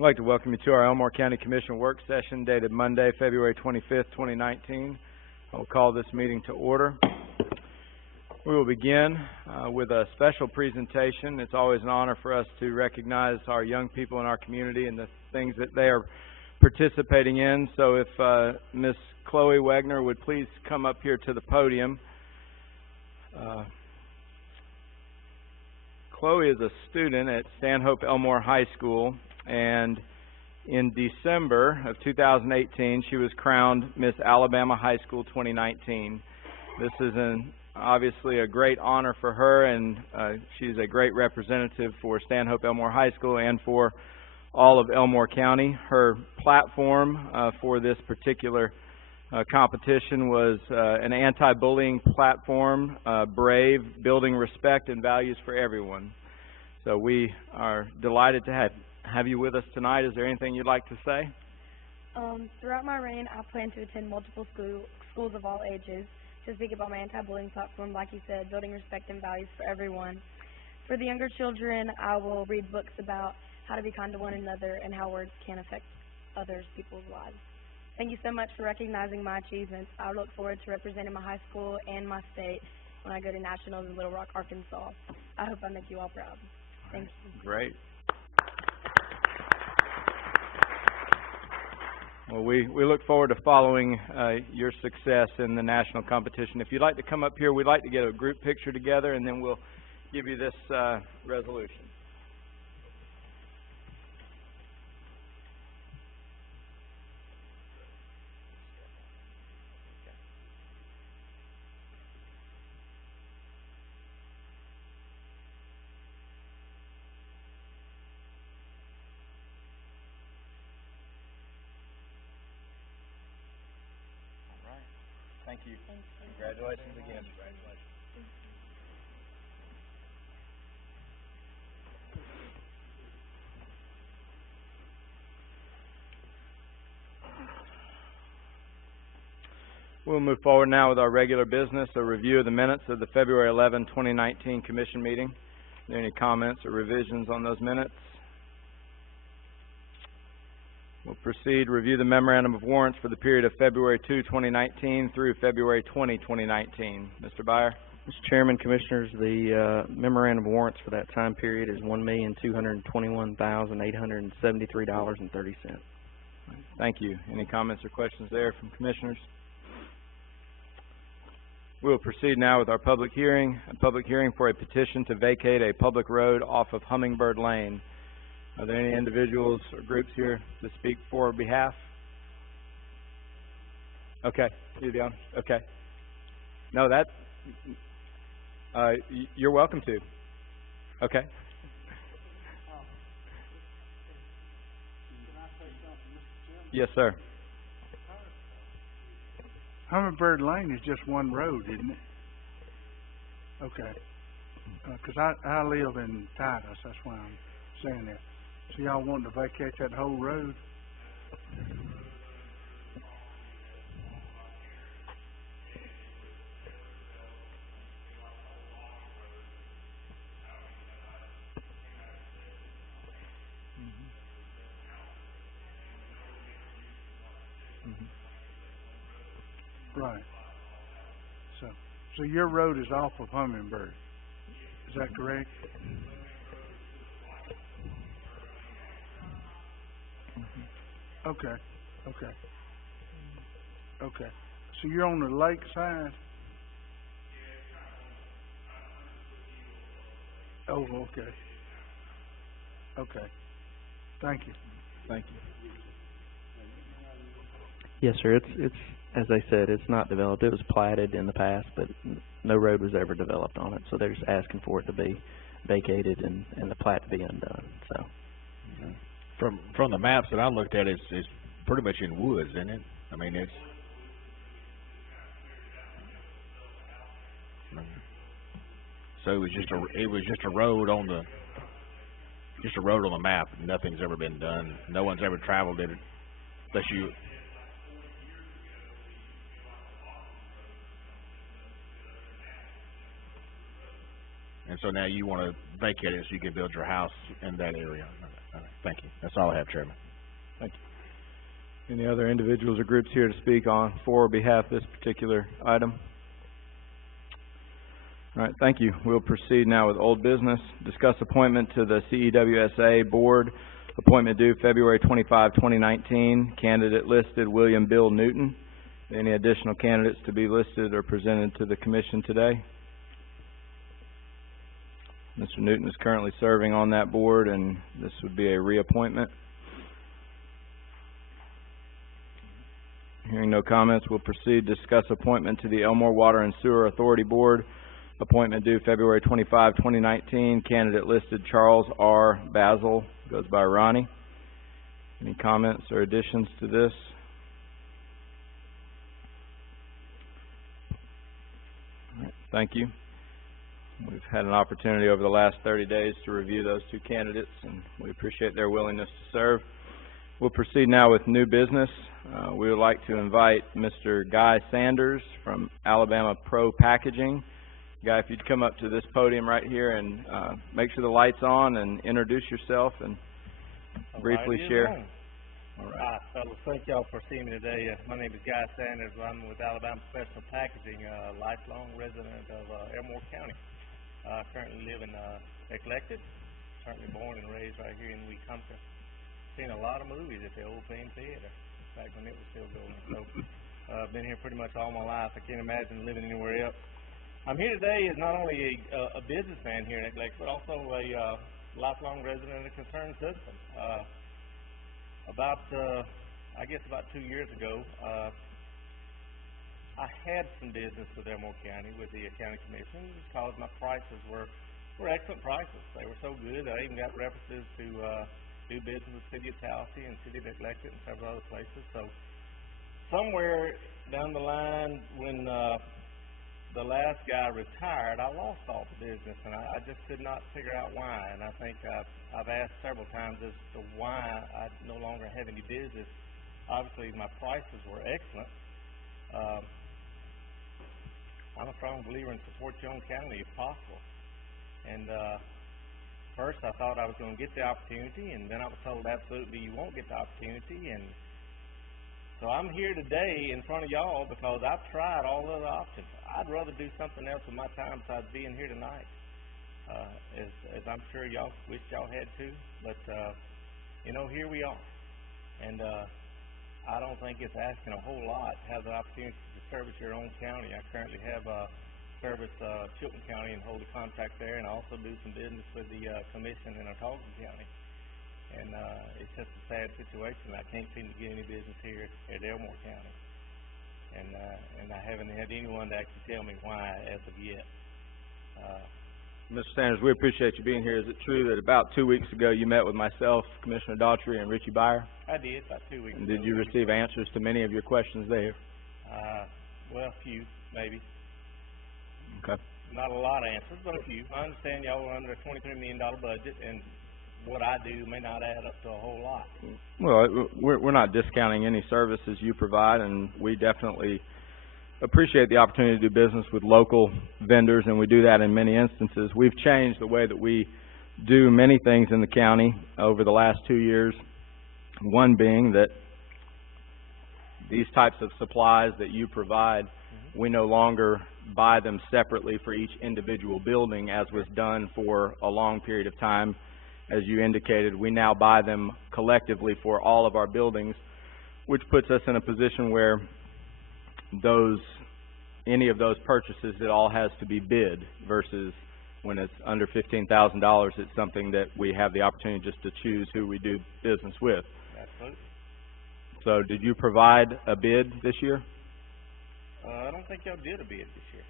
I'd like to welcome you to our Elmore County Commission work session dated Monday, February 25th, 2019. I will call this meeting to order. We will begin with a special presentation. It's always an honor for us to recognize our young people in our community and the things that they are participating in. So if Ms. Chloe Wegner would please come up here to the podium. Chloe is a student at Stanhope Elmore High School, and in December of 2018 she was crowned Miss Alabama High School 2019. This is obviously a great honor for her, and she's a great representative for Stanhope Elmore High School and for all of Elmore County. Her platform for this particular competition was an anti-bullying platform, brave, building respect and values for everyone. So we are delighted to have you with us tonight. Is there anything you'd like to say? Throughout my reign, I plan to attend multiple schools of all ages to speak about my anti-bullying platform, like you said, building respect and values for everyone. For the younger children, I will read books about how to be kind to one another and how words can affect people's lives. Thank you so much for recognizing my achievements. I look forward to representing my high school and my state when I go to nationals in Little Rock, Arkansas. I hope I make you all proud. Thank you. Great. Well, we look forward to following your success in the national competition. If you'd like to come up here, we'd like to get a group picture together, and then we'll give you this resolution. Thank you. Congratulations again. Congratulations. We'll move forward now with our regular business, a review of the minutes of the February 11, 2019 Commission meeting. Are there any comments or revisions on those minutes? We'll proceed, review the memorandum of warrants for the period of February 2, 2019 through February 20, 2019. Mr. Byer? Mr. Chairman, Commissioners, the memorandum of warrants for that time period is $1,221,873.30. Thank you. Any comments or questions there from Commissioners? We'll proceed now with our public hearing, a public hearing for a petition to vacate a public road off of Hummingbird Lane. Are there any individuals or groups here to speak for or behalf? Okay, you the honor. Okay. No, you're welcome to. Okay. Yes, sir. Hummingbird Lane is just one road, isn't it? Okay. Because I live in Titus, that's why I'm saying that. So y'all wanting to vacate that whole road? Right. So your road is off of Hummingbird. Is that correct? Okay. So you're on the lake side? Oh, okay. Thank you. Thank you. Yes, sir. It's as I said, it's not developed. It was platted in the past, but no road was ever developed on it. So they're just asking for it to be vacated and the plat to be undone. So. From the maps that I looked at, it's pretty much in woods, isn't it? I mean, it's. So it was just a road on the map. Nothing's ever been done. No one's ever traveled it, unless you. and so now you wanna vacate it so you can build your house in that area. Okay, thank you. That's all I have, Chairman. Any other individuals or groups here to speak on for or behalf of this particular item? All right, thank you. We'll proceed now with old business. Discuss appointment to the CEWSA Board. Appointment due February 25, 2019. Candidate listed, William Bill Newton. Any additional candidates to be listed or presented to the Commission today? Mr. Newton is currently serving on that board, and this would be a reappointment. Hearing no comments, we'll proceed to discuss appointment to the Elmore Water and Sewer Authority Board. Appointment due February 25, 2019. Candidate listed, Charles R. Basil, goes by Ronnie. Any comments or additions to this? All right, thank you. We've had an opportunity over the last 30 days to review those two candidates, and we appreciate their willingness to serve. We'll proceed now with new business. We would like to invite Mr. Guy Sanders from Alabama Pro Packaging. Guy, if you'd come up to this podium right here and make sure the light's on and introduce yourself and briefly share. All right. Hi, fellas. Thank y'all for seeing me today. My name is Guy Sanders. I'm with Alabama Professional Packaging, lifelong resident of Elmore County. Currently live in Eclectic. Currently born and raised right here in Wetumpka. Seen a lot of movies at the old Payne Theater back when it was still going. So I've been here pretty much all my life. I can't imagine living anywhere else. I'm here today as not only a businessman here in Eclectic, but also a lifelong resident and a concerned citizen. I guess about 2 years ago, I had some business with Elmore County, with the county commission, because my prices were excellent prices. They were so good. I even got references to do business with City of Tallahassee and City of Eclectic and several other places. So somewhere down the line, when the last guy retired, I lost all the business, and I just could not figure out why. And I think I've asked several times as to why I no longer have any business. Obviously, my prices were excellent. I'm a strong believer in support your own county if possible. And first I thought I was going to get the opportunity, and then I was told absolutely you won't get the opportunity. And so I'm here today in front of y'all because I've tried all the other options. I'd rather do something else with my time besides being here tonight, as I'm sure y'all wish y'all had to. But you know, here we are. And I don't think it's asking a whole lot to have the opportunity to service your own county. I currently have service Chilton County and hold a contract there, and I also do some business with the commission in Otago County. And it's just a sad situation. I can't seem to get any business here at Elmore County. And I haven't had anyone to actually tell me why as of yet. Mr. Sanders, we appreciate you being here. Is it true that about 2 weeks ago you met with myself, Commissioner Daughtry, and Richie Byer? I did, about 2 weeks and ago. Did you receive answers to many of your questions there? Well, a few, maybe. Okay. Not a lot of answers, but a few. I understand y'all are under a $23 million budget, and what I do may not add up to a whole lot. Well, we're not discounting any services you provide, and we definitely appreciate the opportunity to do business with local vendors, and we do that in many instances. We've changed the way that we do many things in the county over the last 2 years, one being that these types of supplies that you provide, we no longer buy them separately for each individual building as was done for a long period of time. As you indicated, we now buy them collectively for all of our buildings, which puts us in a position where any of those purchases, it all has to be bid, versus when it's under $15,000, it's something that we have the opportunity just to choose who we do business with. Absolutely. So did you provide a bid this year? I don't think y'all did a bid this year.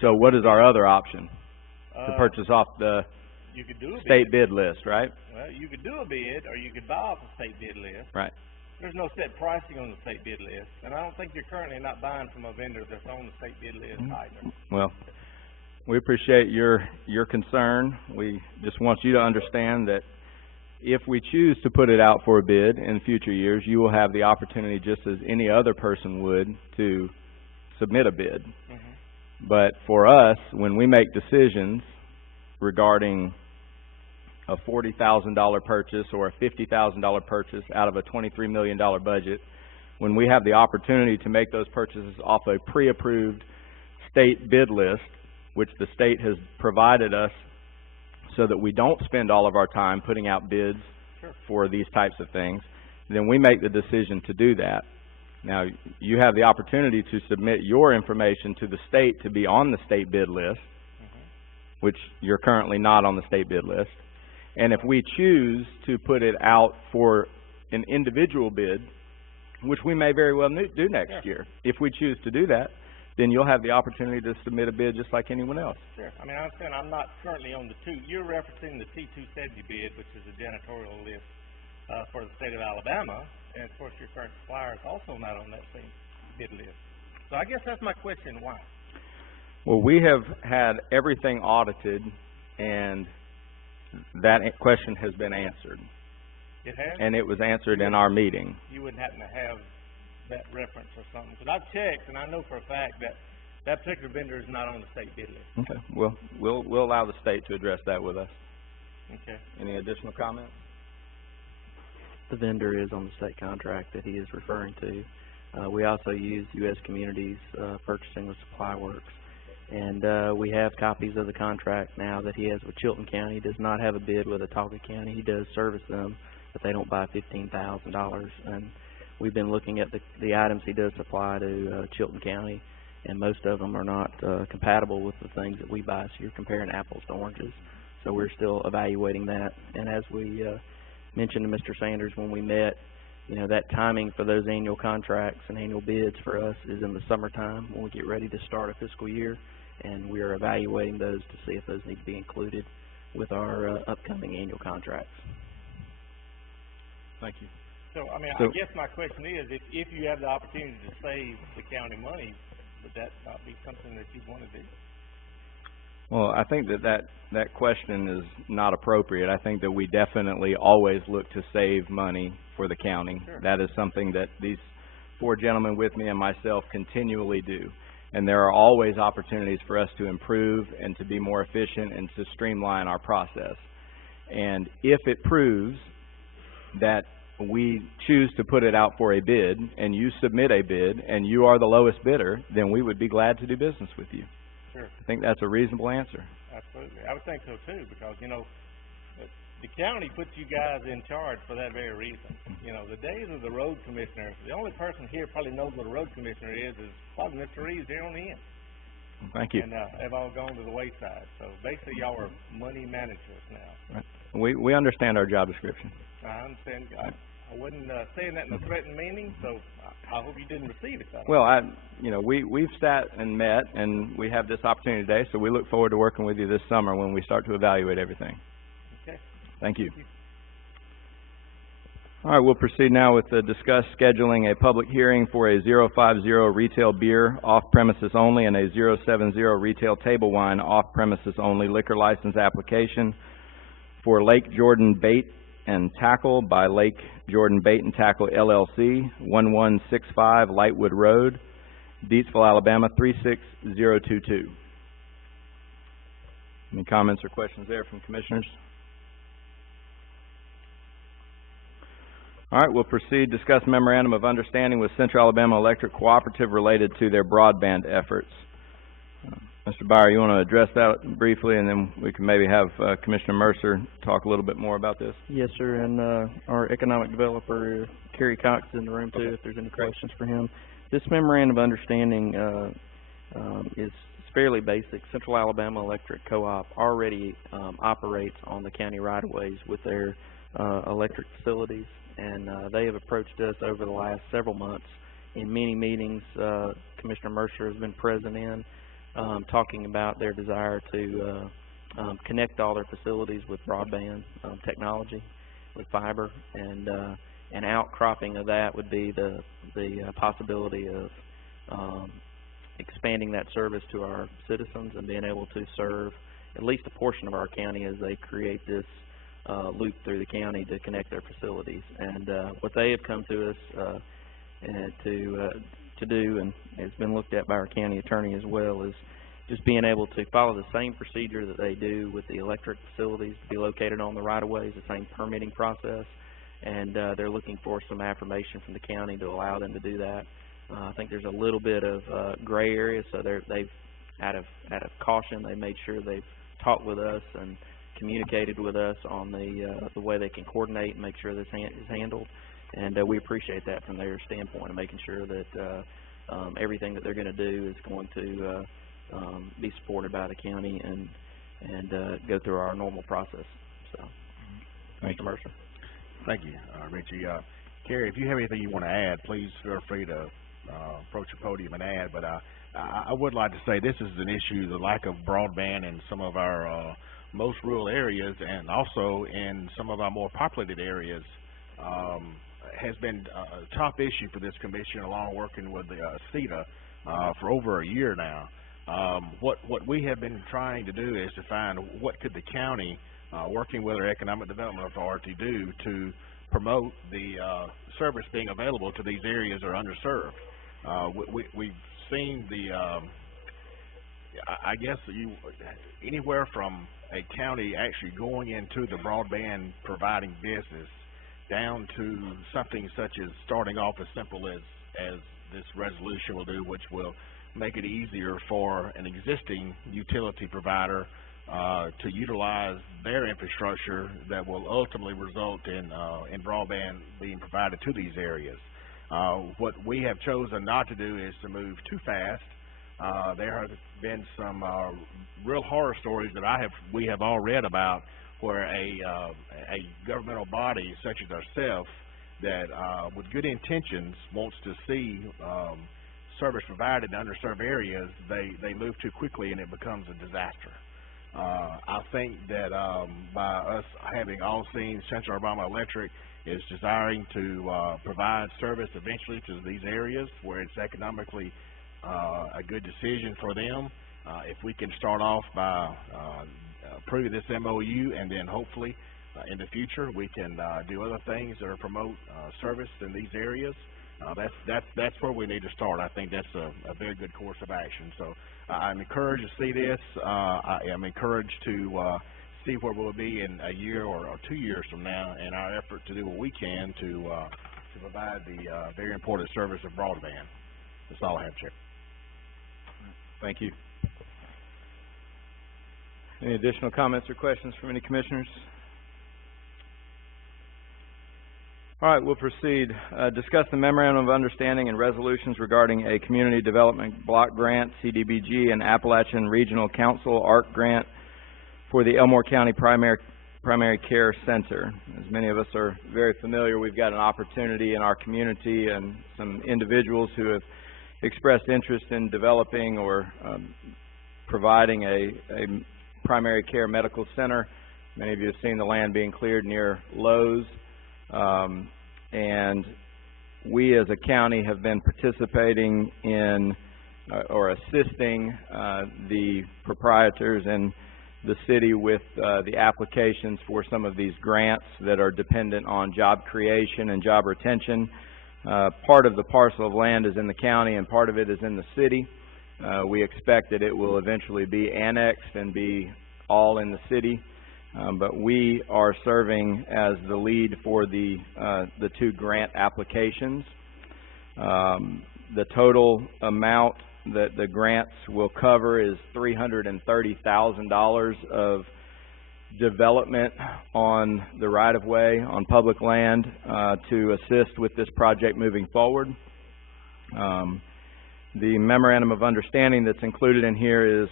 So what is our other option? To purchase off the you could do a state bid list, right? Well, you could do a bid, or you could buy off the state bid list. Right. There's no set pricing on the state bid list, and I don't think you're currently not buying from a vendor that's on the state bid list either. Well, we appreciate your concern. We just want you to understand that if we choose to put it out for a bid in future years, you will have the opportunity, just as any other person would, to submit a bid. But for us, when we make decisions regarding a $40,000 purchase or a $50,000 purchase out of a $23 million budget, when we have the opportunity to make those purchases off a pre-approved state bid list, which the state has provided us so that we don't spend all of our time putting out bids for these types of things, then we make the decision to do that. Now, you have the opportunity to submit your information to the state to be on the state bid list, which you're currently not on the state bid list. And if we choose to put it out for an individual bid, which we may very well do next year, if we choose to do that, then you'll have the opportunity to submit a bid just like anyone else. Sure. I mean, I understand I'm not currently on the you're referencing the T-270 bid, which is a janitorial list for the state of Alabama, and of course your current supplier is also not on that same bid list. So I guess that's my question, why? Well, we have had everything audited, and that question has been answered. It has? And it was answered in our meeting. You wouldn't happen to have that reference or something? Because I've checked, and I know for a fact that that particular vendor is not on the state bid list. Okay. Well, we'll allow the state to address that with us. Okay. Any additional comments? The vendor is on the state contract that he is referring to. We also use U.S. Communities purchasing with Supply Works. And we have copies of the contract now that he has with Chilton County. He does not have a bid with Autauga County. He does service them, but they don't buy $15,000. And we've been looking at the items he does supply to Chilton County, and most of them are not compatible with the things that we buy. So you're comparing apples to oranges. So we're still evaluating that. And as we mentioned to Mr. Sanders when we met, you know, that timing for those annual contracts and annual bids for us is in the summertime when we get ready to start a fiscal year, and we are evaluating those to see if those need to be included with our upcoming annual contracts. Thank you. So, I mean, I guess my question is, if you have the opportunity to save the county money, would that not be something that you want to do? Well, I think that question is not appropriate. I think that we definitely always look to save money for the county. Sure. That is something that these four gentlemen with me and myself continually do. And there are always opportunities for us to improve and to be more efficient and to streamline our process. And if it proves that we choose to put it out for a bid and you submit a bid and you are the lowest bidder, then we would be glad to do business with you. Sure. I think that's a reasonable answer. Absolutely. I would think so too, because, you know, the county puts you guys in charge for that very reason. You know, the days of the road commissioner, the only person here probably knows what a road commissioner is probably Mr. Reeves here on the end. Thank you. And they've all gone to the wayside. So basically y'all are money managers now. Right. We understand our job description. I understand. I wasn't saying that in a threatened meaning, so I hope you didn't receive it that way. Well, we've sat and met, and we have this opportunity today, so we look forward to working with you this summer when we start to evaluate everything. Okay. Thank you. All right, we'll proceed now with discuss scheduling a public hearing for a 050 retail beer off-premises only and a 070 retail table wine off-premises only liquor license application for Lake Jordan Bait and Tackle by Lake Jordan Bait and Tackle LLC, 1165 Lightwood Road, Deatsville, Alabama 36022. Any comments or questions there from commissioners? All right, we'll proceed. Discuss memorandum of understanding with Central Alabama Electric Cooperative related to their broadband efforts. Mr. Byer, you want to address that briefly, and then we can maybe have Commissioner Mercer talk a little bit more about this? Yes, sir, and our economic developer, Kerry Cox, is in the room too, if there's any questions for him. This memorandum of understanding is fairly basic. Central Alabama Electric Co-op already operates on the county right-of-ways with their electric facilities, and they have approached us over the last several months in many meetings Commissioner Mercer has been present in, talking about their desire to connect all their facilities with broadband technology, with fiber, and an outcropping of that would be the possibility of expanding that service to our citizens and being able to serve at least a portion of our county as they create this loop through the county to connect their facilities. And what they have come to us to do, and has been looked at by our county attorney as well, is just being able to follow the same procedure that they do with the electric facilities to be located on the right-of-ways, the same permitting process, and they're looking for some affirmation from the county to allow them to do that. I think there's a little bit of gray area, so they've out of caution, they made sure they've talked with us and communicated with us on the way they can coordinate and make sure this is handled, and we appreciate that from their standpoint of making sure that everything that they're going to do is going to be supported by the county and go through our normal process. So, thank you, Mercer. Thank you, Richie. Carrie, if you have anything you want to add, please feel free to approach the podium and add. But I would like to say this is an issue, the lack of broadband in some of our most rural areas, and also in some of our more populated areas, has been a top issue for this commission, along working with the CETA for over a year now. What we have been trying to do is to find what could the county, working with our Economic Development Authority, do to promote the service being available to these areas that are underserved. We've seen the, I guess anywhere from a county actually going into the broadband providing business down to something such as starting off as simple as this resolution will do, which will make it easier for an existing utility provider to utilize their infrastructure that will ultimately result in broadband being provided to these areas. What we have chosen not to do is to move too fast. There have been some real horror stories that we have all read about, where a governmental body such as ourselves that with good intentions wants to see service provided in underserved areas, they move too quickly and it becomes a disaster. I think that by us having all seen Central Alabama Electric is desiring to provide service eventually to these areas where it's economically a good decision for them. If we can start off by approving this MOU, and then hopefully in the future we can do other things that promote service in these areas, that's where we need to start. I think that's a very good course of action. So I'm encouraged to see this. I am encouraged to see where we'll be in a year or 2 years from now in our effort to do what we can to provide the very important service of broadband. That's all I have, Chair. Thank you. Any additional comments or questions from any commissioners? All right, we'll proceed. Discuss the Memorandum of Understanding and resolutions regarding a Community Development Block Grant, CDBG, and Appalachian Regional Council, ARC Grant, for the Elmore County Primary Care Center. As many of us are very familiar, we've got an opportunity in our community and some individuals who have expressed interest in developing or providing a primary care medical center. Many of you have seen the land being cleared near Lowe's. And we as a county have been participating in or assisting the proprietors in the city with the applications for some of these grants that are dependent on job creation and job retention. Part of the parcel of land is in the county and part of it is in the city. We expect that it will eventually be annexed and be all in the city. But we are serving as the lead for the two grant applications. The total amount that the grants will cover is $330,000 of development on the right-of-way on public land to assist with this project moving forward. The Memorandum of Understanding that's included in here is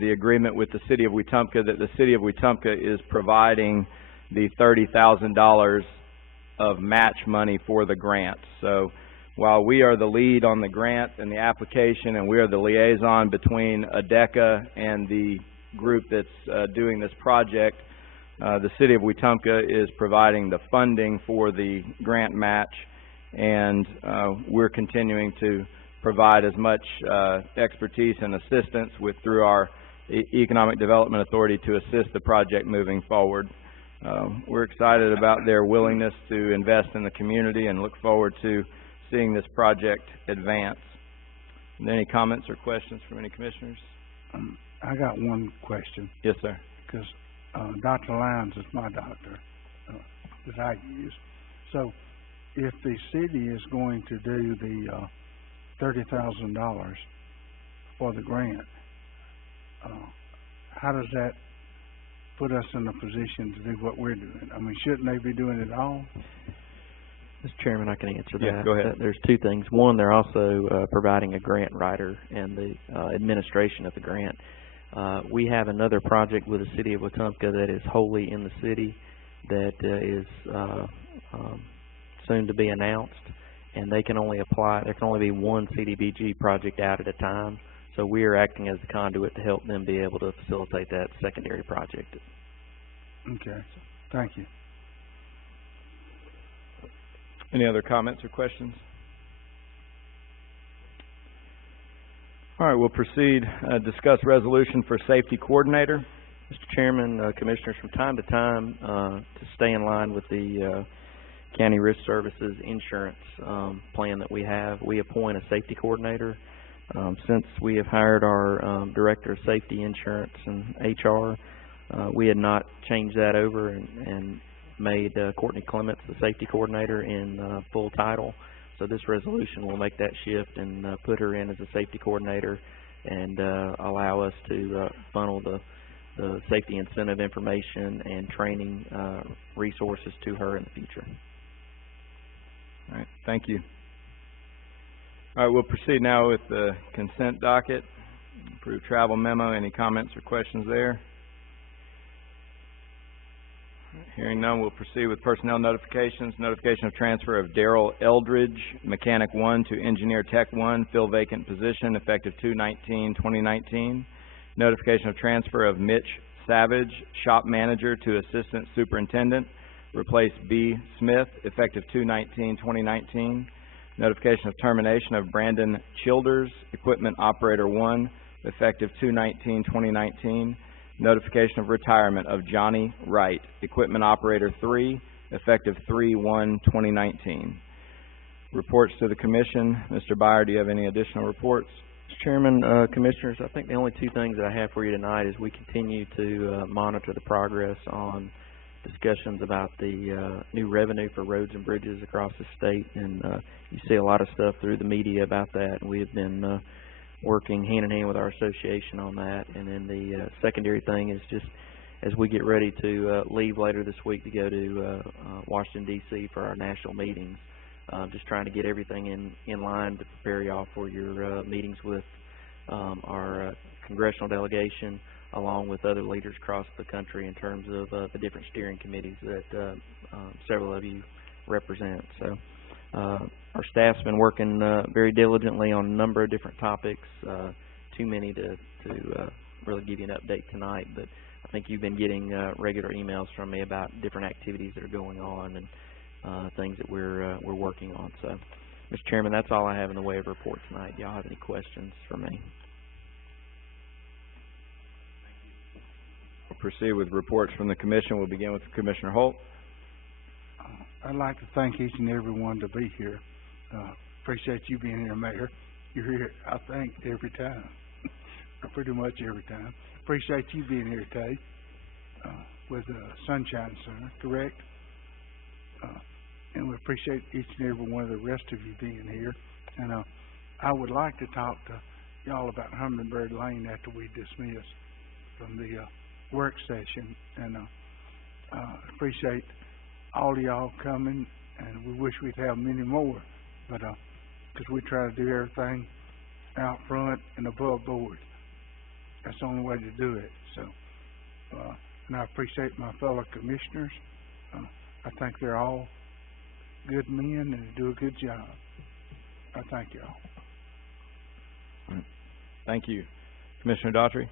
the agreement with the City of Wetumpka that the City of Wetumpka is providing the $30,000 of match money for the grant. So while we are the lead on the grant and the application, and we are the liaison between ADECA and the group that's doing this project, the City of Wetumpka is providing the funding for the grant match, and we're continuing to provide as much expertise and assistance through our Economic Development Authority to assist the project moving forward. We're excited about their willingness to invest in the community and look forward to seeing this project advance. Any comments or questions from any commissioners? I got one question, Yes, sir. because, Dr. Lyons is my doctor, that I use. So, if the city is going to do the, $30,000 for the grant, how does that put us in a position to do what we're doing? I mean, shouldn't they be doing it all? Mr. Chairman, I can answer that. Yeah, go ahead. There's two things. One, they're also providing a grant writer and the administration of the grant. We have another project with the City of Wetumpka that is wholly in the city that is soon to be announced, and they can only apply. There can only be one CDBG project out at a time. So we are acting as the conduit to help them be able to facilitate that secondary project. Okay, thank you. Any other comments or questions? All right, we'll proceed. Discuss resolution for safety coordinator. Mr. Chairman, Commissioners, from time to time, to stay in line with the County Risk Services insurance plan that we have, we appoint a safety coordinator. Since we have hired our Director of Safety Insurance and HR, we had not changed that over and made Courtney Clements the safety coordinator in full title. So this resolution will make that shift and put her in as a safety coordinator and allow us to funnel the safety incentive information and training resources to her in the future. All right, thank you. All right, we'll proceed now with the consent docket. Approved travel memo. Any comments or questions there? Hearing none, we'll proceed with personnel notifications. Notification of transfer of Daryl Eldridge, Mechanic 1 to Engineer Tech 1, fill vacant position, effective 2/19/2019. Notification of transfer of Mitch Savage, Shop Manager to Assistant Superintendent, replace B. Smith, effective 2/19/2019. Notification of termination of Brandon Childers, Equipment Operator 1, effective 2/19/2019. Notification of retirement of Johnny Wright, Equipment Operator 3, effective 3/1/2019. Reports to the Commission. Mr. Byer, do you have any additional reports? Mr. Chairman, Commissioners, I think the only two things that I have for you tonight is we continue to monitor the progress on discussions about the new revenue for roads and bridges across the state, and you see a lot of stuff through the media about that, and we have been working hand in hand with our association on that. And then the secondary thing is just as we get ready to leave later this week to go to Washington, D.C. for our national meetings, just trying to get everything in line to prepare y'all for your meetings with our congressional delegation, along with other leaders across the country in terms of the different steering committees that several of you represent. So our staff's been working very diligently on a number of different topics, too many to really give you an update tonight, but I think you've been getting regular emails from me about different activities that are going on and things that we're working on. So, Mr. Chairman, that's all I have in the way of report tonight. Y'all have any questions for me? We'll proceed with reports from the Commission. We'll begin with Commissioner Holt. I'd like to thank each and every one to be here. Appreciate you being here, Mayor. You're here, I think, every time, pretty much every time. Appreciate you being here today with Sunshine Center, correct? And we appreciate each and every one of the rest of you being here. And I would like to talk to y'all about Hummingbird Lane after we dismiss from the work session. And appreciate all of y'all coming, and we wish we'd have many more, but because we try to do everything out front and above board. That's the only way to do it. So, and I appreciate my fellow commissioners. I think they're all good men and they do a good job. I thank you all. Thank you. Commissioner Daughtry.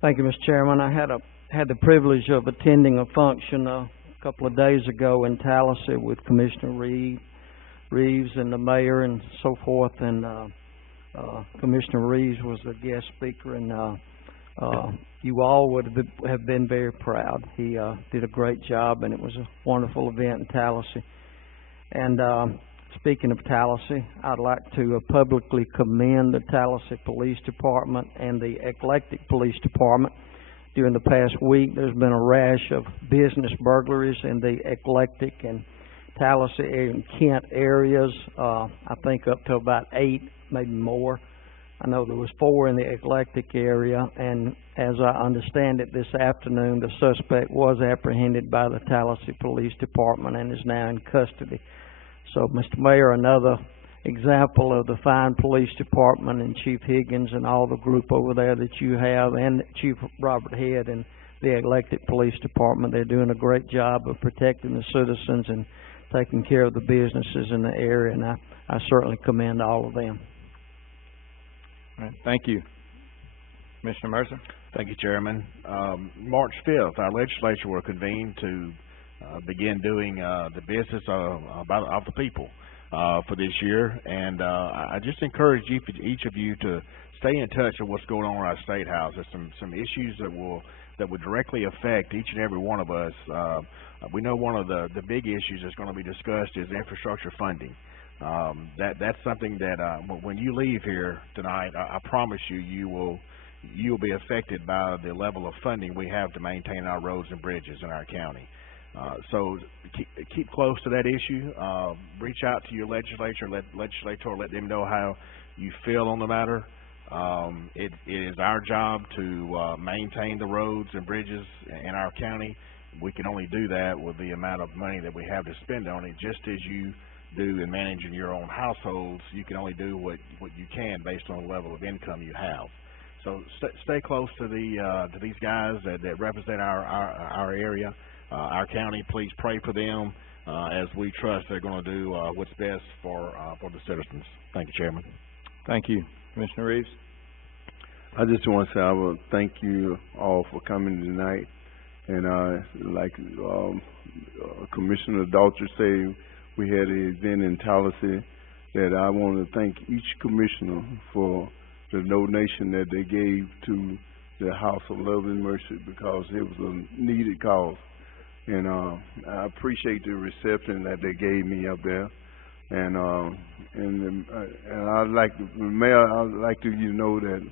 Thank you, Mr. Chairman. I had the privilege of attending a function a couple of days ago in Tallahassee with Commissioner Reeves and the mayor and so forth, and Commissioner Reeves was the guest speaker, and you all would have been very proud. He did a great job, and it was a wonderful event in Tallahassee. And speaking of Tallahassee, I'd like to publicly commend the Tallahassee Police Department and the Eclectic Police Department. During the past week, there's been a rash of business burglaries in the Eclectic and Tallahassee and Kent areas. I think up to about 8, maybe more. I know there was 4 in the Eclectic area, and as I understand it, this afternoon the suspect was apprehended by the Tallahassee Police Department and is now in custody. So, Mr. Mayor, another example of the fine police department and Chief Higgins and all the group over there that you have, and Chief Robert Head and the Eclectic Police Department. They're doing a great job of protecting the citizens and taking care of the businesses in the area, and I certainly commend all of them. All right, thank you. Commissioner Mercer? Thank you, Chairman. March 5th, our legislature will convene to begin doing the business of the people for this year, and I just encourage each of you to stay in touch with what's going on in our State House. There's some issues that will directly affect each and every one of us. We know one of the big issues that's going to be discussed is infrastructure funding. That's something that when you leave here tonight, I promise you'll be affected by the level of funding we have to maintain our roads and bridges in our county. So keep close to that issue. Reach out to your legislator, let them know how you feel on the matter. It is our job to maintain the roads and bridges in our county. We can only do that with the amount of money that we have to spend on it. Just as you do in managing your own households, you can only do what you can based on the level of income you have. So stay close to these guys that represent our area, our county. Please pray for them as we trust they're going to do what's best for the citizens. Thank you, Chairman. Thank you. Commissioner Reeves? I just want to say I will thank you all for coming tonight. And like Commissioner Daughtry said, we had an event in Tallahassee that I want to thank each commissioner for the donation that they gave to the House of Love and Mercy, because it was a needed cause. And I appreciate the reception that they gave me up there. And I'd like to, Mayor, I'd like to know that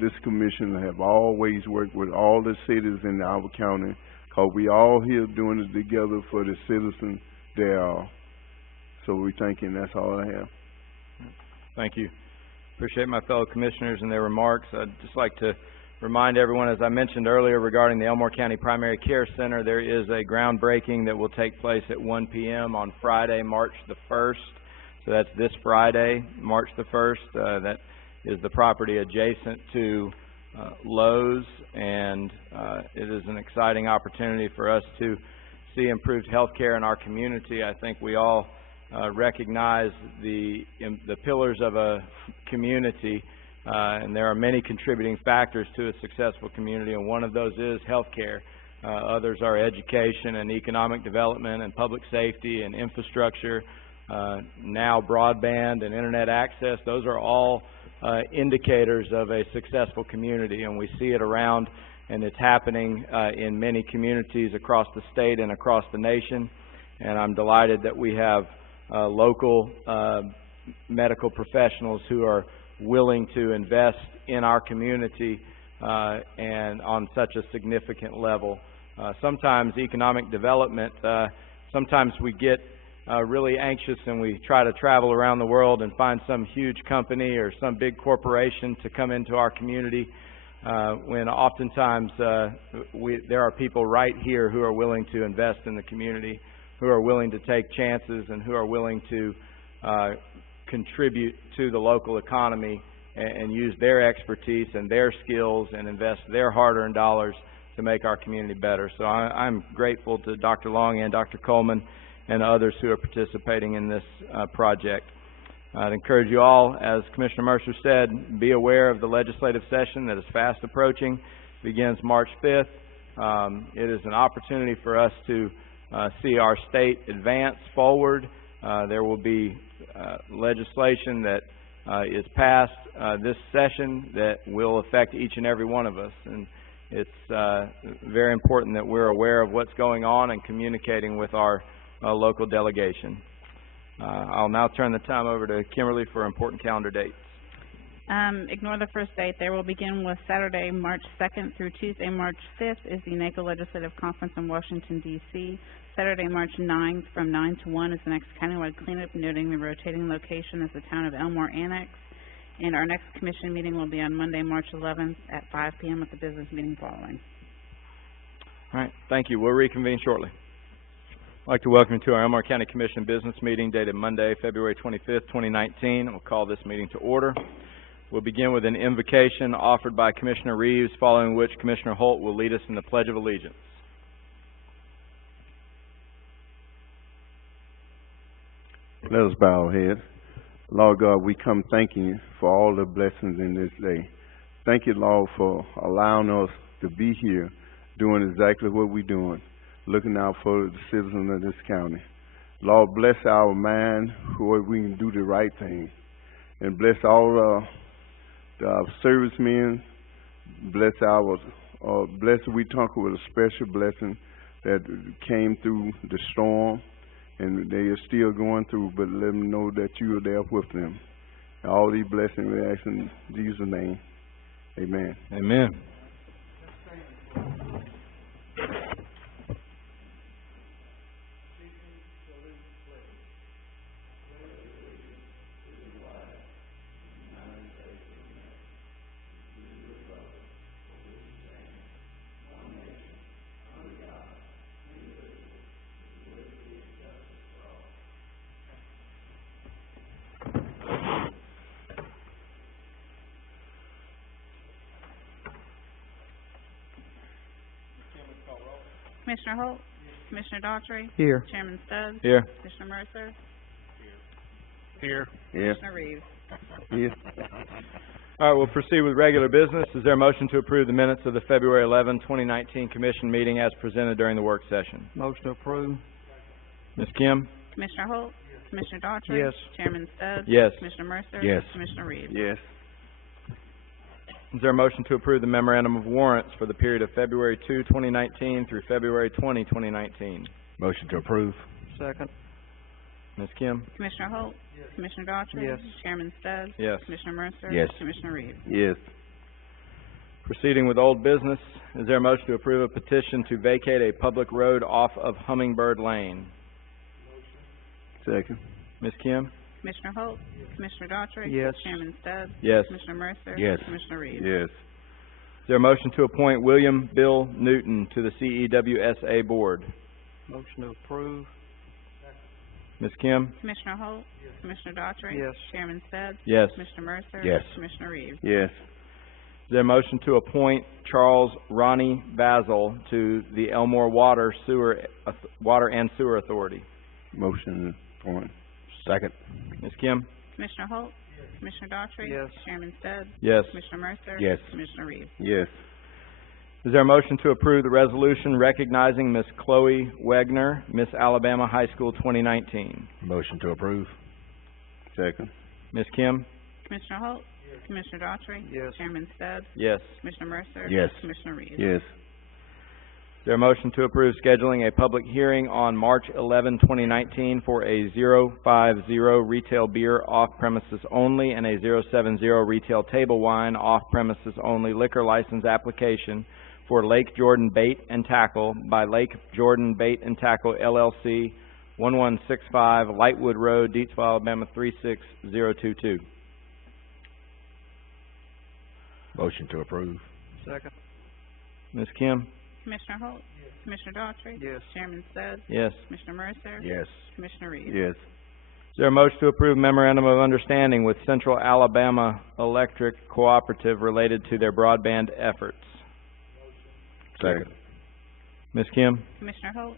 this commission have always worked with all the cities in our county, because we all here doing it together for the citizens there. So we thank you, and that's all I have. Thank you. Appreciate my fellow commissioners and their remarks. I'd just like to remind everyone, as I mentioned earlier regarding the Elmore County Primary Care Center, there is a groundbreaking that will take place at 1 p.m. on Friday, March the 1st. So that's this Friday, March the 1st. That is the property adjacent to Lowe's, and it is an exciting opportunity for us to see improved health care in our community. I think we all recognize the pillars of a community, and there are many contributing factors to a successful community, and one of those is health care. Others are education and economic development and public safety and infrastructure, now broadband and internet access. Those are all indicators of a successful community, and we see it around, and it's happening in many communities across the state and across the nation. And I'm delighted that we have local medical professionals who are willing to invest in our community and on such a significant level. Sometimes economic development, sometimes we get really anxious and we try to travel around the world and find some huge company or some big corporation to come into our community, when oftentimes there are people right here who are willing to invest in the community, who are willing to take chances, and who are willing to contribute to the local economy and use their expertise and their skills and invest their hard-earned dollars to make our community better. So I'm grateful to Dr. Long and Dr. Coleman and others who are participating in this project. I'd encourage you all, as Commissioner Mercer said, be aware of the legislative session that is fast approaching. It begins March 5th. It is an opportunity for us to see our state advance forward. There will be legislation that is passed this session that will affect each and every one of us. And it's very important that we're aware of what's going on and communicating with our local delegation. I'll now turn the time over to Kimberly for important calendar dates. Ignore the first date. They will begin with Saturday, March 2nd through Tuesday, March 5th is the NACO Legislative Conference in Washington, D.C. Saturday, March 9th from 9 to 1 is the next countywide cleanup, noting the rotating location is the town of Elmore Annex. And our next commission meeting will be on Monday, March 11th at 5 p.m. with the business meeting following. All right, thank you. We'll reconvene shortly. I'd like to welcome you to our Elmore County Commission business meeting dated Monday, February 25th, 2019. We'll call this meeting to order. We'll begin with an invocation offered by Commissioner Reeves, following which Commissioner Holt will lead us in the Pledge of Allegiance. Let us bow our heads. Lord God, we come thanking you for all the blessings in this day. Thank you, Lord, for allowing us to be here doing exactly what we're doing, looking out for the citizens of this county. Lord, bless our mind where we can do the right thing. And bless all the servicemen. Bless bless Wetumpka with a special blessing that came through the storm. And they are still going through, but let them know that you are there with them. And all these blessings we ask in Jesus' name. Amen. Amen. Commissioner Holt? Commissioner Daughtry? Here. Chairman Stubbs? Here. Commissioner Mercer? Here. Yes. Commissioner Reeves? Yes. All right, we'll proceed with regular business. Is there a motion to approve the minutes of the February 11, 2019 Commission meeting as presented during the work session? Motion approved. Ms. Kim? Commissioner Holt? Commissioner Daughtry? Yes. Chairman Stubbs? Yes. Commissioner Mercer? Yes. Commissioner Reeves? Yes. Is there a motion to approve the memorandum of warrants for the period of February 2, 2019 through February 20, 2019? Motion to approve. Second. Ms. Kim? Commissioner Holt? Commissioner Daughtry? Yes. Chairman Stubbs? Yes. Commissioner Mercer? Yes. Commissioner Reeves? Yes. Proceeding with old business, is there a motion to approve a petition to vacate a public road off of Hummingbird Lane? Second. Ms. Kim? Commissioner Holt? Commissioner Daughtry? Yes. Chairman Stubbs? Yes. Commissioner Mercer? Yes. Commissioner Reeves? Yes. Is there a motion to appoint William Bill Newton to the CEWSA Board? Motion to approve. Ms. Kim? Commissioner Holt? Commissioner Daughtry? Yes. Chairman Stubbs? Yes. Commissioner Mercer? Yes. Commissioner Reeves? Yes. Is there a motion to appoint Charles Ronnie Basil to the Elmore Water and Sewer Authority? Motion point. Second. Ms. Kim? Commissioner Holt? Commissioner Daughtry? Yes. Chairman Stubbs? Yes. Commissioner Mercer? Yes. Commissioner Reeves? Yes. Is there a motion to approve the resolution recognizing Miss Chloe Wegner, Miss Alabama High School 2019? Motion to approve. Second. Ms. Kim? Commissioner Holt? Commissioner Daughtry? Yes. Chairman Stubbs? Yes. Commissioner Mercer? Yes. Commissioner Reeves? Yes. Is there a motion to approve scheduling a public hearing on March 11, 2019 for a 050 retail beer off-premises only and a 070 retail table wine off-premises only liquor license application for Lake Jordan Bait and Tackle by Lake Jordan Bait and Tackle, LLC, 1165 Lightwood Road, Deatsville, Alabama, 36022. Motion to approve. Second. Ms. Kim? Commissioner Holt? Commissioner Daughtry? Yes. Chairman Stubbs? Yes. Commissioner Mercer? Yes. Commissioner Reeves? Yes. Is there a motion to approve memorandum of understanding with Central Alabama Electric Cooperative related to their broadband efforts? Second. Ms. Kim? Commissioner Holt?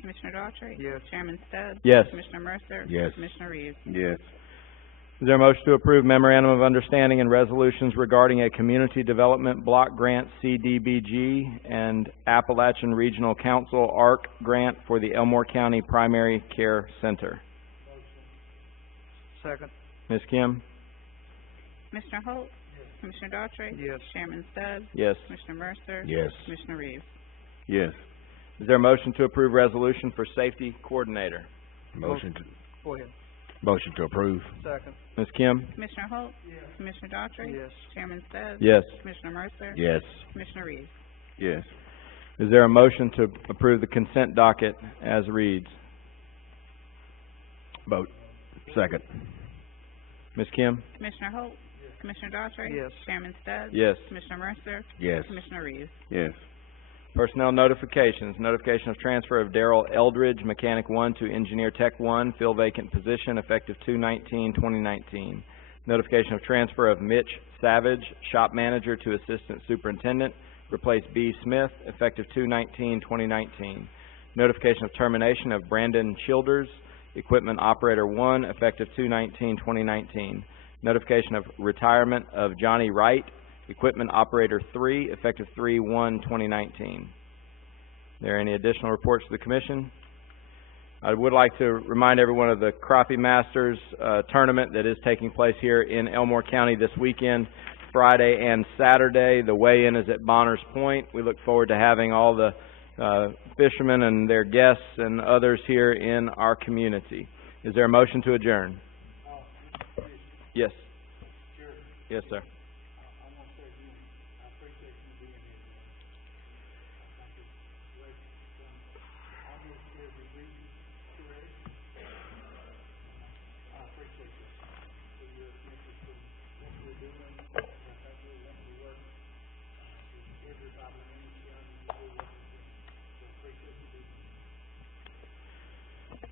Commissioner Daughtry? Yes. Chairman Stubbs? Yes. Commissioner Mercer? Yes. Commissioner Reeves? Yes. Is there a motion to approve memorandum of understanding and resolutions regarding a community development block grant CDBG and Appalachian Regional Council ARC grant for the Elmore County Primary Care Center? Second. Ms. Kim? Commissioner Holt? Commissioner Daughtry? Yes. Chairman Stubbs? Yes. Commissioner Mercer? Yes. Commissioner Reeves? Yes. Is there a motion to approve resolution for safety coordinator? Motion to, Go ahead. Motion to approve. Second. Ms. Kim? Commissioner Holt? Commissioner Daughtry? Yes. Chairman Stubbs? Yes. Commissioner Mercer? Yes. Commissioner Reeves? Yes. Is there a motion to approve the consent docket as reads? Vote. Second. Ms. Kim? Commissioner Holt? Commissioner Daughtry? Yes. Chairman Stubbs? Yes. Commissioner Mercer? Yes. Commissioner Reeves? Yes. Personnel notifications. Notification of transfer of Daryl Eldridge, Mechanic 1 to Engineer Tech 1, fill vacant position, effective 2/19/2019. Notification of transfer of Mitch Savage, Shop Manager to Assistant Superintendent, replace B. Smith, effective 2/19/2019. Notification of termination of Brandon Childers, Equipment Operator 1, effective 2/19/2019. Notification of retirement of Johnny Wright, Equipment Operator 3, effective 3/1/2019. Are there any additional reports to the Commission? I would like to remind everyone of the Crappie Masters tournament that is taking place here in Elmore County this weekend, Friday and Saturday. The weigh-in is at Bonners Point. We look forward to having all the fishermen and their guests and others here in our community. Is there a motion to adjourn? Yes. Yes, sir.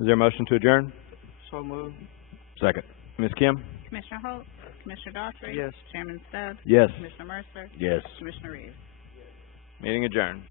Is there a motion to adjourn? So moved. Second. Ms. Kim? Commissioner Holt? Commissioner Daughtry? Yes. Chairman Stubbs? Yes. Commissioner Mercer? Yes. Commissioner Reeves? Meeting adjourned.